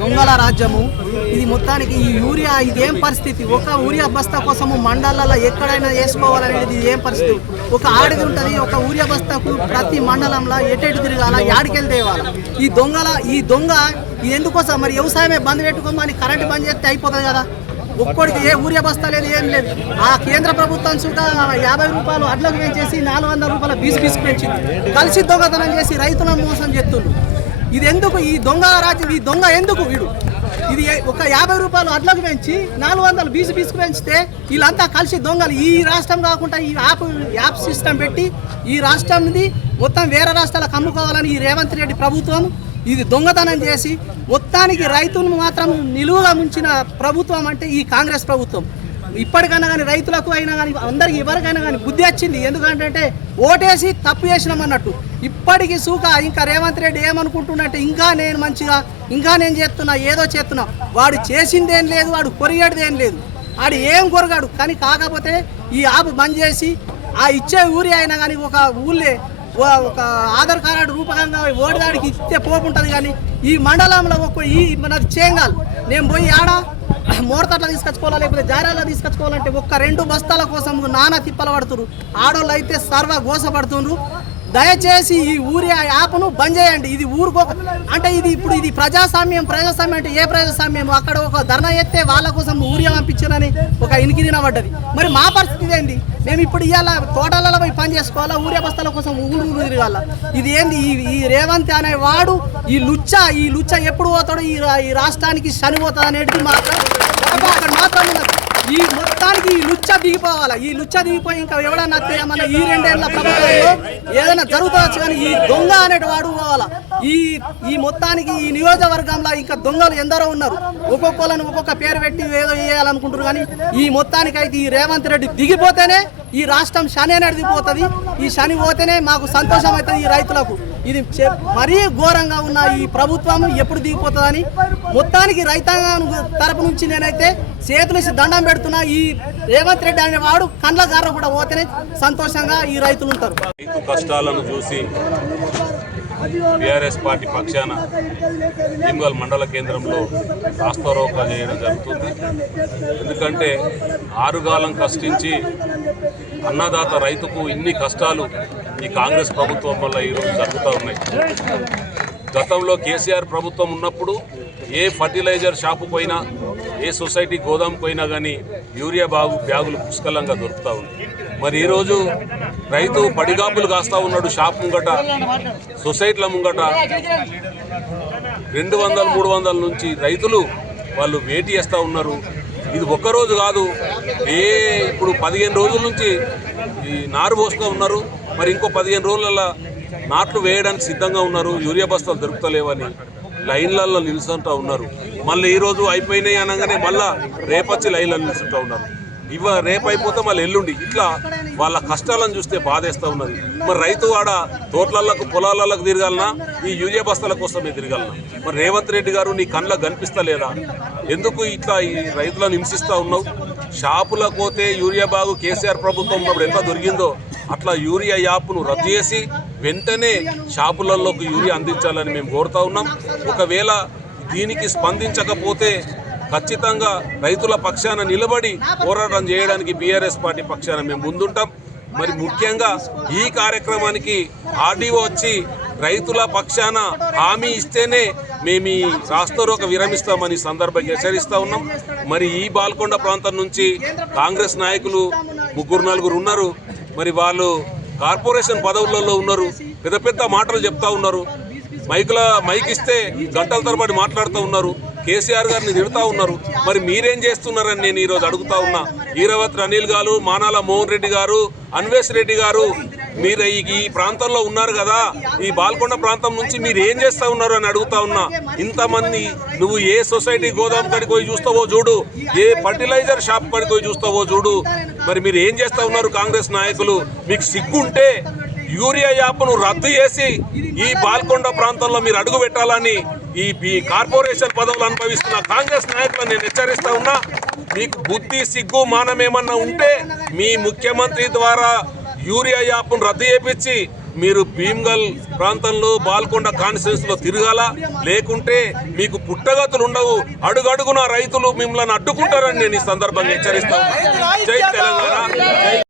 దొంగల రాజ్యము ఇది మొత్తానికి ఈ యూరియా ఇదేం పరిస్థితి ఒక యూరియా బస్తా కోసము మండలాల్లో ఎక్కడైనా వేసుకోవాలనేది ఏం పరిస్థితి ఒక ఆడిది ఉంటుంది ఒక యూరియా బస్తాకు ప్రతి మండలంలో ఎటెటు తిరగాల యాడికెళ్ళి తేవాల ఈ దొంగ ఇది ఎందుకోసం మరి వ్యవసాయమే బంద్ పెట్టుకోమని కరెంటు బంద్ చేస్తే అయిపోతుంది కదా ఒక్కడికి ఏ యూరియా బస్తా లేదు ఏం లేదు ఆ కేంద్ర ప్రభుత్వం సుగా 50 రూపాయలు అడ్లకు పెంచేసి 400 రూపాయల బీసు పెంచింది కలిసి దొంగతనం చేసి రైతులను మోసం చేస్తుండ్రు ఇది ఎందుకు ఈ దొంగల రాజ్యం ఈ దొంగ ఎందుకు వీడు ఇది ఒక 50 రూపాయలు అడ్లకు పెంచి 400 బీసు పెంచితే వీళ్ళంతా కలిసి దొంగలు ఈ రాష్ట్రం కాకుండా ఈ యాప్ సిస్టమ్ పెట్టి ఈ రాష్ట్రంది మొత్తం వేరే రాష్ట్రాలకు అమ్ముకోవాలని ఈ రేవంత్ రెడ్డి ప్రభుత్వం ఇది దొంగతనం చేసి మొత్తానికి రైతులను మాత్రం నిలువుగా ముంచిన ప్రభుత్వం అంటే ఈ కాంగ్రెస్ ప్రభుత్వం ఇప్పటికైనా కానీ రైతులకు అయినా కానీ అందరికి ఎవరికైనా కానీ బుద్ధి వచ్చింది ఎందుకంటే ఓటేసి తప్పు చేసినామన్నట్టు ఇప్పటికీ సూక ఇంకా రేవంత్ రెడ్డి ఏమనుకుంటున్నట్టే ఇంకా నేను మంచిగా ఇంకా నేను చేస్తున్నా ఏదో చేస్తున్నా వాడు చేసిందేం లేదు వాడు కొరిగేటిదేం లేదు వాడు ఏం కొరగాడు కానీ కాకపోతే ఈ ఆపు బంద్ చేసి ఆ ఇచ్చే ఊరి అయినా కానీ ఒక ఊళ్ళే ఒక ఆధార్ కార్డు రూపకంగా ఓడిదాడికి ఇస్తే పోపుంటుంది కానీ ఈ మండలంలో ఈ మనది చేంగాలి నేను పోయి ఆడ మోరతట్ల తీసుకొచ్చుకోవాలా లేకపోతే జారాలో తీసుకొచ్చుకోవాలంటే ఒక్క 2 బస్తాల కోసం నానా తిప్పలు పడుతున్నారు ఆడోళ్ళు అయితే సర్వ గోసపడుతున్నారు దయచేసి ఈ ఊరియా యాప్ను బంద్ చేయండి ఇది ఊరుకో అంటే ఇది ఇప్పుడు ఇది ప్రజాస్వామ్యం అంటే ఏ ప్రజాస్వామ్యం అక్కడ ఒక ధర్నా ఎత్తే వాళ్ళ కోసం ఊరియా పంపించానని ఒక ఇనికిరిన పడ్డది మరి మా పరిస్థితి ఏంది మేము ఇప్పుడు ఇవాళ తోటలలో పోయి పని చేసుకోవాలా ఊరియా బస్తాల కోసం ఊరు తిరగాల ఇది ఏంది ఈ రేవంత్ అనే వాడు ఈ లుచ్చ ఎప్పుడు పోతాడో ఈ రాష్ట్రానికి చనిపోతుంది అనేది మాత్రం అక్కడ మాత్రం ఉన్నది ఈ మొత్తానికి ఈ లుచ్చ దిగిపోవాలా ఈ లుచ్చ దిగిపోయి ఇంకా ఎవడన్నా మన ఈ 2 ఏళ్ల ప్రభుత్వంలో ఏదైనా జరుగుతుంవచ్చు కానీ ఈ దొంగ అనేటివాడు పోవాలా ఈ మొత్తానికి ఈ నియోజకవర్గంలో ఇంకా దొంగలు ఎందరో ఉన్నారు ఒక్కొక్కళ్ళని ఒక్కొక్క పేరు పెట్టి ఏదో చేయాలనుకుంటారు కానీ ఈ మొత్తానికి అయితే ఈ రేవంత్ రెడ్డి దిగిపోతేనే ఈ రాష్ట్రం శని అనేది దిగిపోతుంది ఈ శని పోతేనే మాకు సంతోషం అవుతుంది ఈ రైతులకు ఇది మరీ ఘోరంగా ఉన్న ఈ ప్రభుత్వం ఎప్పుడు దిగిపోతుందని మొత్తానికి రైతాంగం తరపు నుంచి నేనైతే చేతులేసి దండం పెడుతున్నా ఈ రేవంత్ రెడ్డి అనే వాడు కండ్ల గారు కూడా పోతేనే సంతోషంగా ఈ రైతులు ఉంటారు రైతు కష్టాలను చూసి టీఆర్ఎస్ పార్టీ పక్షాన భీమ్గల్ మండల కేంద్రంలో రాస్తారోకో చేయడం జరుగుతుంది ఎందుకంటే ఆరుగాలం కష్టించి అన్నదాత రైతుకు ఇన్ని కష్టాలు ఈ కాంగ్రెస్ ప్రభుత్వం వల్ల ఈరోజు జరుగుతూ ఉన్నాయి గతంలో కేసీఆర్ ప్రభుత్వం ఉన్నప్పుడు ఏ ఫర్టిలైజర్ షాపు పోయినా ఏ సొసైటీ గోదాం పోయినా కానీ యూరియా బ్యాగులు పుష్కలంగా దొరుకుతూ ఉంది మరి ఈరోజు రైతు పడిగాపులు కాస్తూ ఉన్నాడు షాప్ ముంగట సొసైటీల ముంగట 200-300 నుంచి రైతులు వాళ్ళు వేటి చేస్తూ ఉన్నారు ఇది ఒక్కరోజు కాదు ఇప్పుడు 15 రోజుల నుంచి ఈ నారు పోస్తూ ఉన్నారు మరి ఇంకో 15 రోజులలో నాట్లు వేయడానికి సిద్ధంగా ఉన్నారు యూరియా బస్తాలు దొరుకుతలేవని లైన్లలో నిలుస్తుంటూ ఉన్నారు మళ్ళీ ఈరోజు అయిపోయినాయి అనగానే మళ్ళీ రేపొచ్చి లైన్లలో నిలుస్తుంటూ ఉన్నారు రేపు అయిపోతే మళ్ళీ ఎల్లుండి ఇట్లా వాళ్ళ కష్టాలను చూస్తే బాధేస్తూ ఉన్నది మరి రైతు ఆడ తోటలకు పొలాలకు తిరగాలన్నా ఈ యూరియా బస్తాల కోసమే తిరగాలన్నా మరి రేవంత్ రెడ్డి గారు నీ కళ్ళకు కనిపిస్తలేదా ఎందుకు ఇట్లా ఈ రైతులను హింసిస్తూ ఉన్నావు షాపులకు పోతే యూరియా బాగు కేసీఆర్ ప్రభుత్వం ఉన్నప్పుడు ఎంత దొరికిందో అట్లా యూరియా యాప్ను రద్దు చేసి వెంటనే షాపులలోకి యూరియా అందించాలని మేము కోరుతూ ఉన్నాం ఒకవేళ దీనికి స్పందించకపోతే ఖచ్చితంగా రైతుల పక్షాన నిలబడి పోరాటం చేయడానికి బీఆర్ఎస్ పార్టీ పక్షాన మేము ముందుంటాం. మరి ముఖ్యంగా ఈ కార్యక్రమానికి ఆర్డీఓ వచ్చి రైతుల పక్షాన హామీ ఇస్తేనే మేము ఈ రాస్తారోక విరమిస్తామని సందర్భంగా హెచ్చరిస్తూ ఉన్నాం. మరి ఈ బాల్కొండ ప్రాంతం నుంచి కాంగ్రెస్ నాయకులు 3-4 ఉన్నారు. మరి వాళ్ళు కార్పొరేషన్ పదవులలో ఉన్నారు, పెద్ద పెద్ద మాటలు చెప్తా ఉన్నారు, మైక్ ఇస్తే గంటల తరబడి మాట్లాడుతూ ఉన్నారు, కేసీఆర్ గారిని తిడుతూ ఉన్నారు. మరి మీరేం చేస్తున్నారని నేను ఈరోజు అడుగుతా ఉన్నా. ఈరవత్రి అనిల్ గారు, మానాల మోహన్ రెడ్డి గారు, అన్వేష్ రెడ్డి గారు, మీరు ఈ ప్రాంతంలో ఉన్నారు కదా, ఈ బాల్కొండ ప్రాంతం నుంచి మీరు ఏం చేస్తూ ఉన్నారు అని అడుగుతా ఉన్నా. ఇంతమంది నువ్వు ఏ సొసైటీ గోదాం కాడికి పోయి చూస్తావో చూడు, ఏ ఫర్టిలైజర్ షాప్ కాడికి పోయి చూస్తావో చూడు. మరి మీరు ఏం చేస్తూ ఉన్నారు కాంగ్రెస్ నాయకులు? మీకు సిగ్గుంటే యూరియా యాప్ను రద్దు చేసి ఈ బాల్కొండ ప్రాంతంలో మీరు అడుగు పెట్టాలని ఈ కార్పొరేషన్ పదవులు అనుభవిస్తున్న కాంగ్రెస్ నాయకులను నేను హెచ్చరిస్తా ఉన్నా. మీకు బుద్ధి సిగ్గు మానం ఏమన్నా ఉంటే మీ ముఖ్యమంత్రి ద్వారా యూరియా యాప్ను రద్దు చేపించి మీరు భీమ్గల్ ప్రాంతంలో బాల్కొండ కాన్స్టిట్యూన్సీలో తిరగాల. లేకుంటే మీకు పుట్టగతులు ఉండవు, అడుగడుగున రైతులు మిమ్మల్ని అడ్డుకుంటారని నేను ఈ సందర్భంగా హెచ్చరిస్తా ఉన్నా. జై తెలంగాణ.